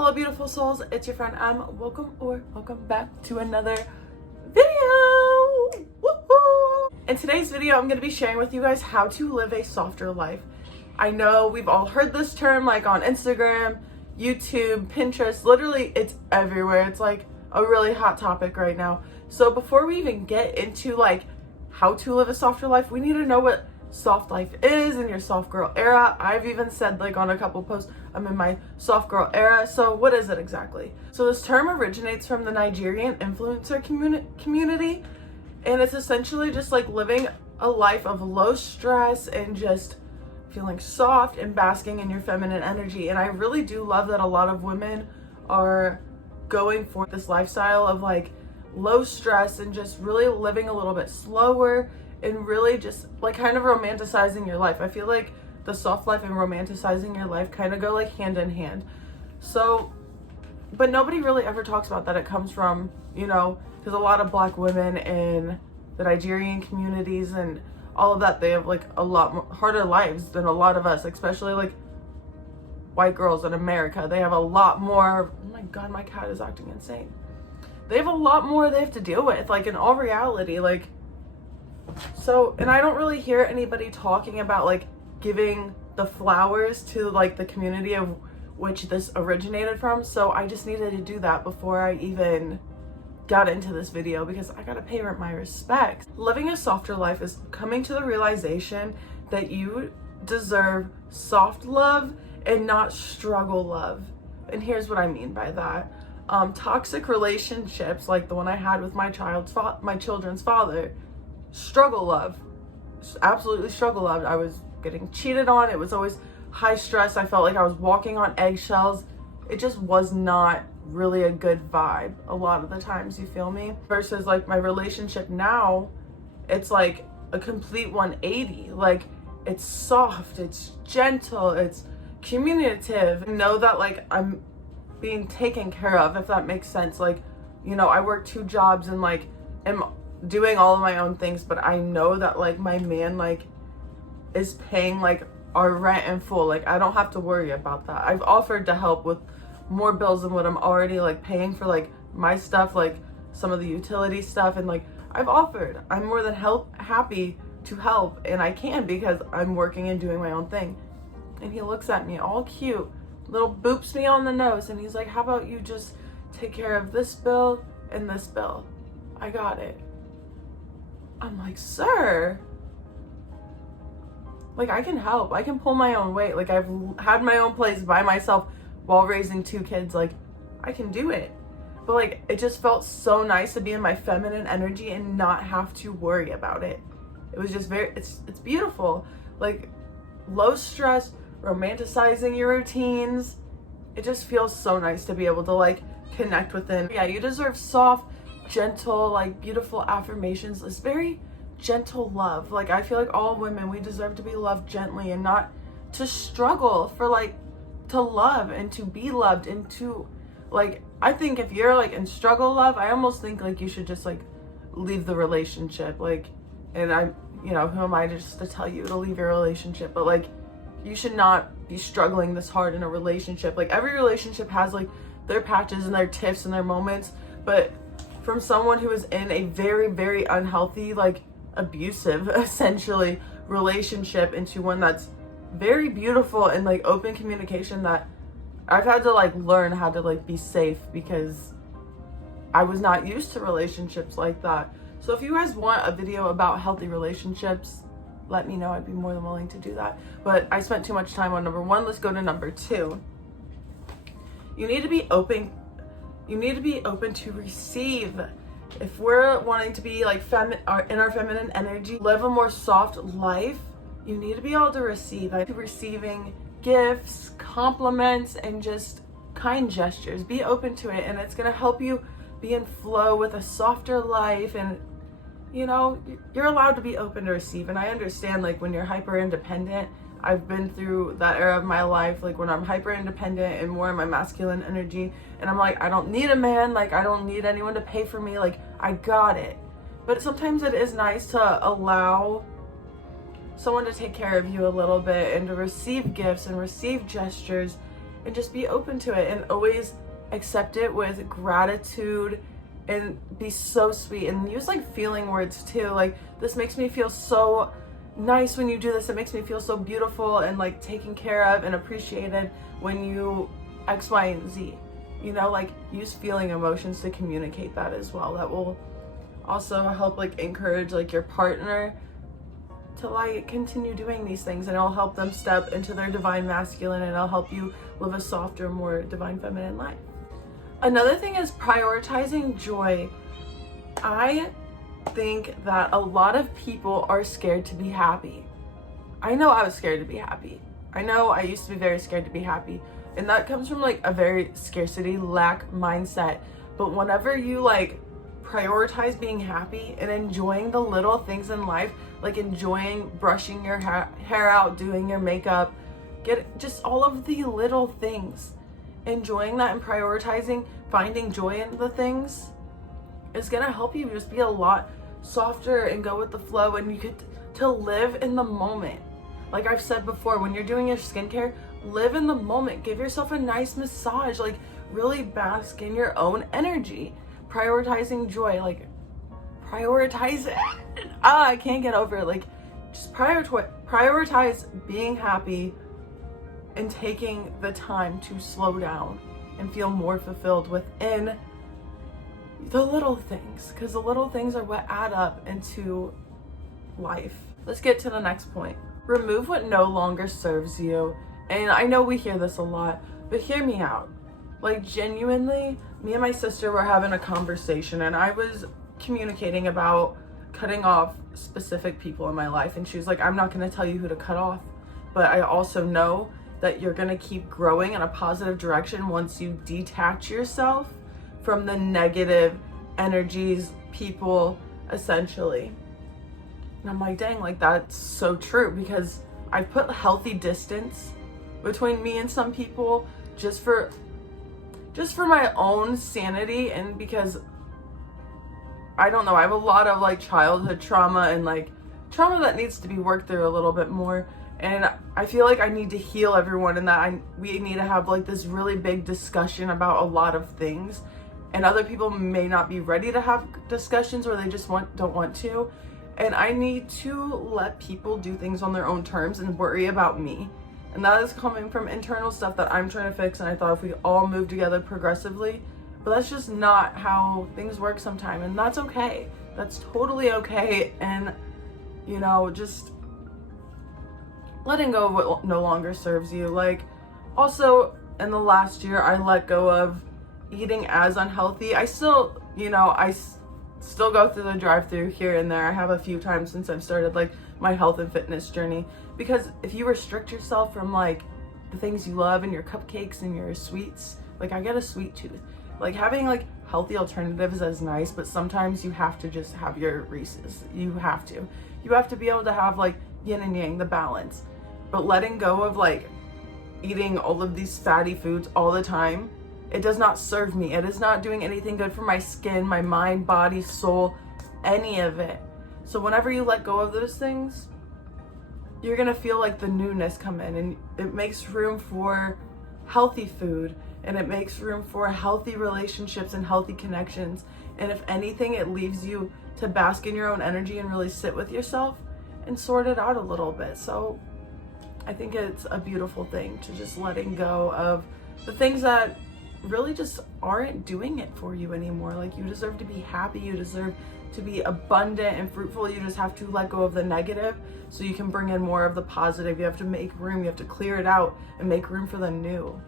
Hello beautiful souls, it's your friend welcome back to another video. Woo-hoo! In today's video I'm going to be sharing with you guys how to live a softer life. I know we've all heard this term like on Instagram, YouTube, Pinterest, literally it's everywhere. It's like a really hot topic right now. So before we even get into like how to live a softer life, we need to know what soft life is in your soft girl era. I've even said like on a couple posts, I'm in my soft girl era. So what is it exactly? So this term originates from the Nigerian influencer community, and it's essentially just like living a life of low stress and just feeling soft and basking in your feminine energy. And I really do love that a lot of women are going for this lifestyle of like low stress and just really living a little bit slower and really just like kind of romanticizing your life. I feel like the soft life and romanticizing your life kind of go like hand in hand. So, but nobody really ever talks about that. It comes from, you know, because a lot of Black women in the Nigerian communities and all of that, they have like a lot more harder lives than a lot of us, especially like white girls in America. They have a lot more, oh my God, my cat is acting insane. They have a lot more they have to deal with, like in all reality, like, so, and I don't really hear anybody talking about like giving the flowers to like the community of which this originated from. So I just needed to do that before I even got into this video because I gotta pay my respects. Living a softer life is coming to the realization that you deserve soft love and not struggle love. And here's what I mean by that. Toxic relationships like the one I had with my children's father, struggle love, absolutely struggle love. I was getting cheated on. It was always high stress. I felt like I was walking on eggshells. It just was not really a good vibe a lot of the times, you feel me? Versus like my relationship now, it's like a complete 180. Like it's soft, it's gentle, it's communicative. I know that like I'm being taken care of, if that makes sense. Like, you know, I work 2 jobs and like am doing all of my own things, but I know that like my man like is paying like our rent in full. Like I don't have to worry about that. I've offered to help with more bills than what I'm already like paying for like my stuff, like some of the utility stuff, and like I've offered. I'm more than happy to help, and I can because I'm working and doing my own thing. And he looks at me all cute, little boops me on the nose, and he's like, how about you just take care of this bill and this bill? I got it. I'm like, sir, like I can help. I can pull my own weight. Like I've had my own place by myself while raising 2 kids. Like I can do it. But like it just felt so nice to be in my feminine energy and not have to worry about it. It was just it's beautiful. Like low stress, romanticizing your routines. It just feels so nice to be able to like connect within. Yeah, you deserve soft, gentle, like beautiful affirmations. This very gentle love. Like I feel like all women, we deserve to be loved gently and not to struggle for like to love and to be loved and to like, I think if you're like in struggle love, I almost think like you should just like leave the relationship. Like, and I'm, you know, who am I just to tell you to leave your relationship? But like you should not be struggling this hard in a relationship. Like every relationship has like their patches and their tiffs and their moments, but from someone who is in a very, very unhealthy, like abusive, essentially, relationship into one that's very beautiful and like open communication, that I've had to like learn how to like be safe because I was not used to relationships like that. So if you guys want a video about healthy relationships, let me know. I'd be more than willing to do that. But I spent too much time on number 1. Let's go to number 2. You need to be open. You need to be open to receive. If we're wanting to be like in our feminine energy, live a more soft life, you need to be able to receive. Like receiving gifts, compliments, and just kind gestures. Be open to it, and it's gonna help you be in flow with a softer life. And you know, you're allowed to be open to receive. And I understand like when you're hyper independent, I've been through that era of my life, like when I'm hyper independent and more in my masculine energy, and I'm like, I don't need a man, like I don't need anyone to pay for me, like I got it. But sometimes it is nice to allow someone to take care of you a little bit and to receive gifts and receive gestures and just be open to it and always accept it with gratitude and be so sweet, and use like feeling words too. Like, this makes me feel so nice when you do this. It makes me feel so beautiful and like taken care of and appreciated when you X, Y, and Z. You know, like, use feeling emotions to communicate that as well. That will also help like encourage like your partner to like continue doing these things, and it'll help them step into their divine masculine, and it'll help you live a softer, more divine feminine life. Another thing is prioritizing joy. I think that a lot of people are scared to be happy. I know I was scared to be happy. I know I used to be very scared to be happy. And that comes from like a very scarcity, lack mindset. But whenever you like prioritize being happy and enjoying the little things in life, like enjoying brushing your hair out, doing your makeup, get just all of the little things, enjoying that and prioritizing, finding joy in the things is gonna help you just be a lot softer and go with the flow, and you get to live in the moment. Like I've said before, when you're doing your skincare, live in the moment. Give yourself a nice massage, like really bask in your own energy. Prioritizing joy, like prioritize it. I can't get over it. Like, just prioritize being happy and taking the time to slow down and feel more fulfilled within the little things, because the little things are what add up into life. Let's get to the next point. Remove what no longer serves you. And I know we hear this a lot, but hear me out. Like, genuinely, me and my sister were having a conversation, and I was communicating about cutting off specific people in my life, and she was like, I'm not going to tell you who to cut off, but I also know that you're going to keep growing in a positive direction once you detach yourself from the negative energies, people, essentially. And I'm like, dang, like that's so true, because I've put healthy distance between me and some people just for my own sanity, and because I don't know, I have a lot of like childhood trauma and like trauma that needs to be worked through a little bit more, and I feel like I need to heal everyone, and that we need to have like this really big discussion about a lot of things, and other people may not be ready to have discussions, or they just don't want to, and I need to let people do things on their own terms and worry about me. And that is coming from internal stuff that I'm trying to fix, and I thought if we all move together progressively, but that's just not how things work sometimes, and that's okay. That's totally okay. And, you know, just letting go of what no longer serves you. Like, also, in the last year, I let go of eating as unhealthy. I still, still go through the drive-thru here and there. I have a few times since I've started, like, my health and fitness journey, because if you restrict yourself from like the things you love and your cupcakes and your sweets, like I get a sweet tooth, like having like healthy alternatives is nice, but sometimes you have to just have your Reese's. You have to be able to have like yin and yang, the balance. But letting go of like eating all of these fatty foods all the time, it does not serve me. It is not doing anything good for my skin, my mind, body, soul, any of it. So whenever you let go of those things, you're gonna feel like the newness come in, and it makes room for healthy food, and it makes room for healthy relationships and healthy connections. And if anything, it leaves you to bask in your own energy and really sit with yourself and sort it out a little bit. So I think it's a beautiful thing to just letting go of the things that really just aren't doing it for you anymore. Like, you deserve to be happy, you deserve to be abundant and fruitful. You just have to let go of the negative so you can bring in more of the positive. You have to make room, you have to clear it out and make room for the new.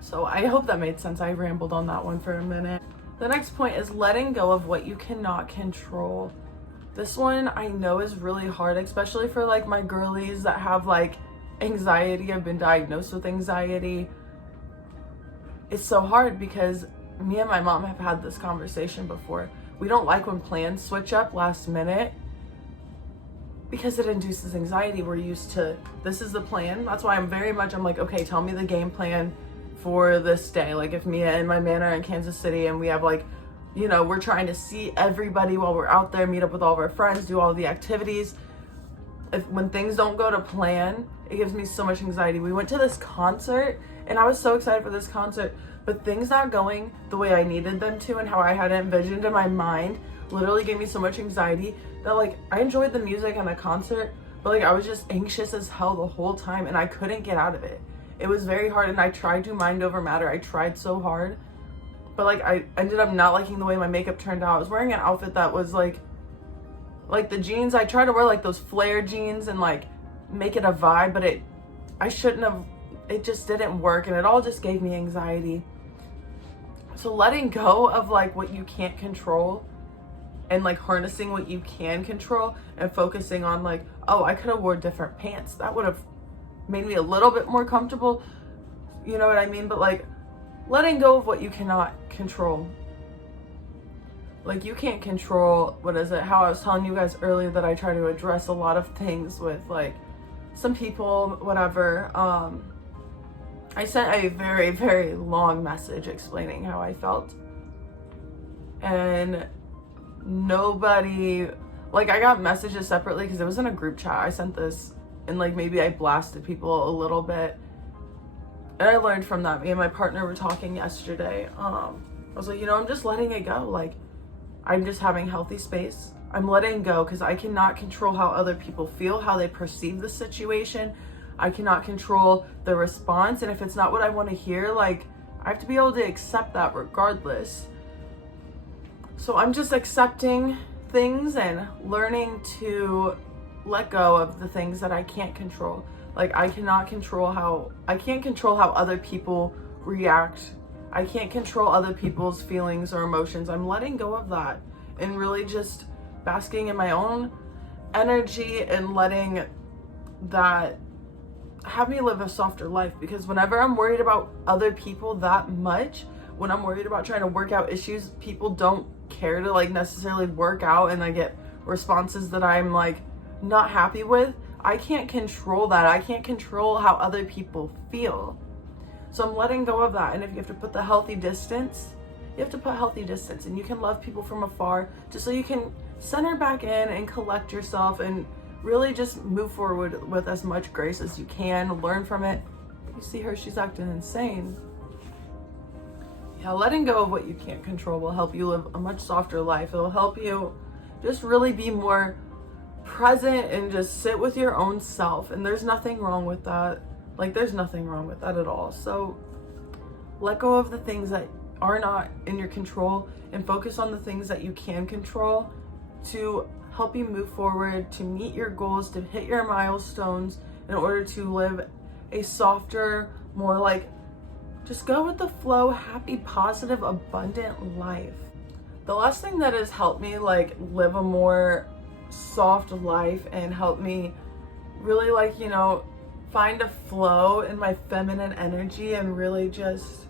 So I hope that made sense. I rambled on that one for a minute. The next point is letting go of what you cannot control. This one I know is really hard, especially for like my girlies that have like anxiety. I've been diagnosed with anxiety. It's so hard because me and my mom have had this conversation before. We don't like when plans switch up last minute because it induces anxiety. We're used to, this is the plan. That's why I'm like, okay, tell me the game plan for this day. Like if Mia and my man are in Kansas City and we have like, we're trying to see everybody while we're out there, meet up with all of our friends, do all the activities. When things don't go to plan, it gives me so much anxiety. We went to this concert and I was so excited for this concert, but things not going the way I needed them to and how I had it envisioned in my mind literally gave me so much anxiety that like I enjoyed the music and the concert, but like I was just anxious as hell the whole time and I couldn't get out of it. It was very hard and I tried to mind over matter. I tried so hard, but like I ended up not liking the way my makeup turned out. I was wearing an outfit that was like the jeans, I tried to wear like those flare jeans and like make it a vibe, but I shouldn't have, it just didn't work and it all just gave me anxiety. So letting go of like what you can't control and like harnessing what you can control and focusing on like, oh, I could have wore different pants. That would have made me a little bit more comfortable. You know what I mean? But like letting go of what you cannot control. Like you can't control, how I was telling you guys earlier that I try to address a lot of things with like some people, whatever. I sent a very, very long message explaining how I felt. And nobody, like I got messages separately because it was in a group chat. I sent this and like maybe I blasted people a little bit. And I learned from that. Me and my partner were talking yesterday. I was like, I'm just letting it go. Like, I'm just having healthy space. I'm letting go because I cannot control how other people feel, how they perceive the situation. I cannot control the response. And if it's not what I want to hear, like, I have to be able to accept that regardless. So I'm just accepting things and learning to let go of the things that I can't control. Like, I can't control how other people react. I can't control other people's feelings or emotions. I'm letting go of that and really just basking in my own energy and letting that have me live a softer life. Because whenever I'm worried about other people that much, when I'm worried about trying to work out issues, people don't care to like necessarily work out and I get responses that I'm like not happy with. I can't control that. I can't control how other people feel. So I'm letting go of that. And if you have to put the healthy distance, you have to put healthy distance, and you can love people from afar just so you can center back in and collect yourself and really just move forward with as much grace as you can, learn from it. You see her, she's acting insane. Yeah, letting go of what you can't control will help you live a much softer life. It'll help you just really be more present and just sit with your own self. And there's nothing wrong with that. Like, there's nothing wrong with that at all. So let go of the things that are not in your control and focus on the things that you can control to help you move forward, to meet your goals, to hit your milestones in order to live a softer, more like just go with the flow, happy, positive, abundant life. The last thing that has helped me like live a more soft life and help me really like, find a flow in my feminine energy and really just,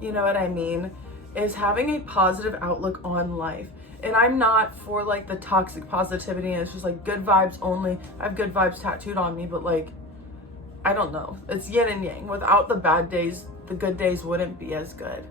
you know what I mean, is having a positive outlook on life. And I'm not for like the toxic positivity and it's just like good vibes only. I have good vibes tattooed on me, but like, I don't know. It's yin and yang. Without the bad days, the good days wouldn't be as good.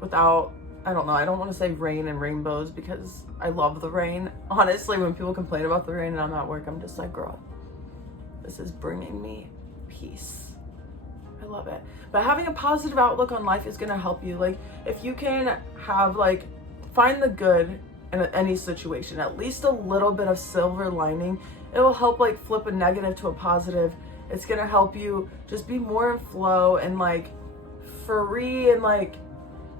Without, I don't know, I don't want to say rain and rainbows because I love the rain. Honestly, when people complain about the rain and I'm at work, I'm just like, girl, this is bringing me peace. I love it. But having a positive outlook on life is going to help you. Like, if you can have like, find the good in any situation, at least a little bit of silver lining, it will help like flip a negative to a positive. It's going to help you just be more in flow and like free and like,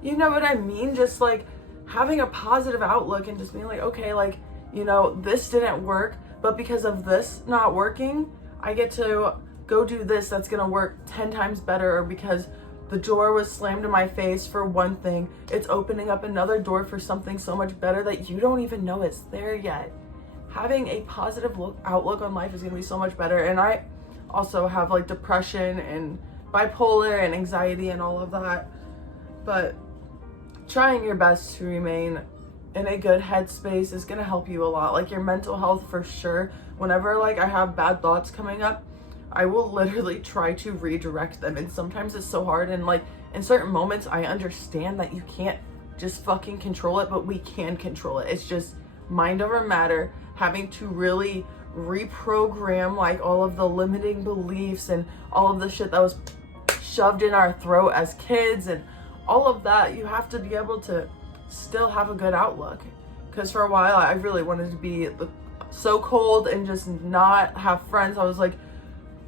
you know what I mean? Just like having a positive outlook and just being like, okay, like, this didn't work, but because of this not working, I get to go do this that's gonna work 10 times better. Or because the door was slammed in my face for one thing, it's opening up another door for something so much better that you don't even know it's there yet. Having a positive outlook on life is gonna be so much better. And I also have like depression and bipolar and anxiety and all of that, but trying your best to remain in a good headspace is going to help you a lot. Like your mental health for sure. Whenever like I have bad thoughts coming up, I will literally try to redirect them, and sometimes it's so hard. And like in certain moments I understand that you can't just fucking control it, but we can control it. It's just mind over matter, having to really reprogram like all of the limiting beliefs and all of the shit that was shoved in our throat as kids and all of that. You have to be able to still have a good outlook, because for a while I really wanted to be so cold and just not have friends. I was like,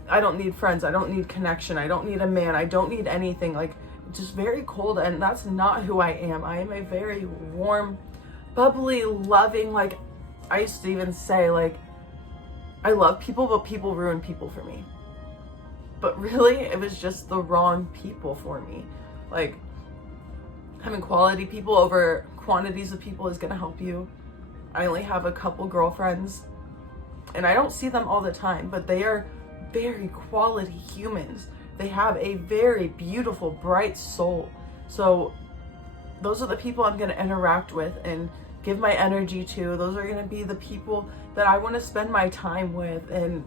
I don't need friends, I don't need connection, I don't need a man, I don't need anything, like just very cold. And that's not who I am. I am a very warm, bubbly, loving, like I used to even say, like, I love people, but people ruin people for me. But really, it was just the wrong people for me. Like, having quality people over quantities of people is gonna help you. I only have a couple girlfriends, and I don't see them all the time, but they are very quality humans. They have a very beautiful, bright soul. So those are the people I'm gonna interact with and give my energy to. Those are gonna be the people that I wanna spend my time with, and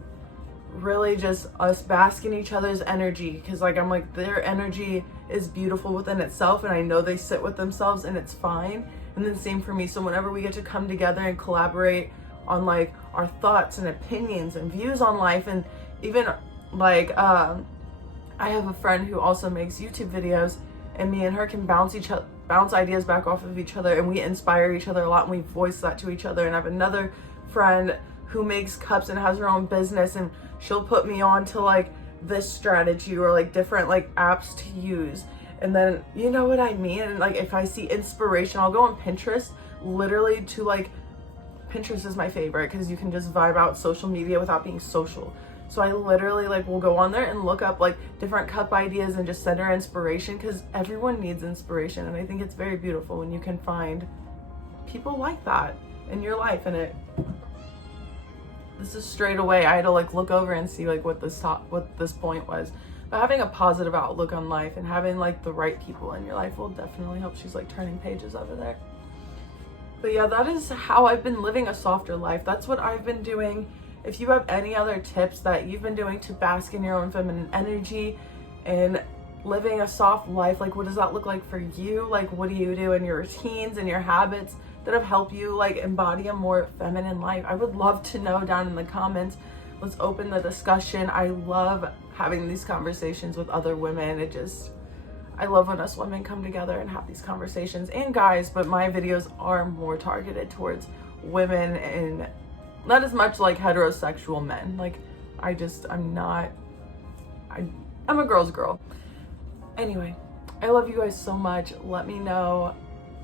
really just us bask in each other's energy, because like I'm like, their energy is beautiful within itself, and I know they sit with themselves and it's fine. And then same for me. So whenever we get to come together and collaborate on like our thoughts and opinions and views on life, and even like I have a friend who also makes YouTube videos, and me and her can bounce ideas back off of each other, and we inspire each other a lot, and we voice that to each other. And I have another friend who makes cups and has her own business, and she'll put me on to like this strategy or like different like apps to use. And then, you know what I mean? And like if I see inspiration, I'll go on Pinterest literally to like, Pinterest is my favorite because you can just vibe out social media without being social. So I literally like will go on there and look up like different cup ideas and just send her inspiration, because everyone needs inspiration. And I think it's very beautiful when you can find people like that in your life. And this is straight away, I had to like look over and see like what this point was. But having a positive outlook on life and having like the right people in your life will definitely help. She's like turning pages over there. But yeah, that is how I've been living a softer life. That's what I've been doing. If you have any other tips that you've been doing to bask in your own feminine energy and living a soft life, like what does that look like for you? Like what do you do in your routines and your habits that have helped you like embody a more feminine life? I would love to know down in the comments. Let's open the discussion. I love having these conversations with other women. I love when us women come together and have these conversations, and guys, but my videos are more targeted towards women and not as much like heterosexual men. Like I'm a girl's girl. Anyway, I love you guys so much. Let me know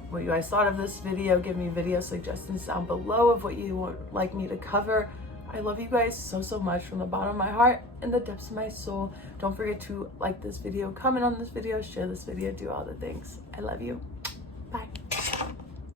what you guys thought of this video. Give me video suggestions down below of what you would like me to cover. I love you guys so, so much from the bottom of my heart and the depths of my soul. Don't forget to like this video, comment on this video, share this video, do all the things. I love you.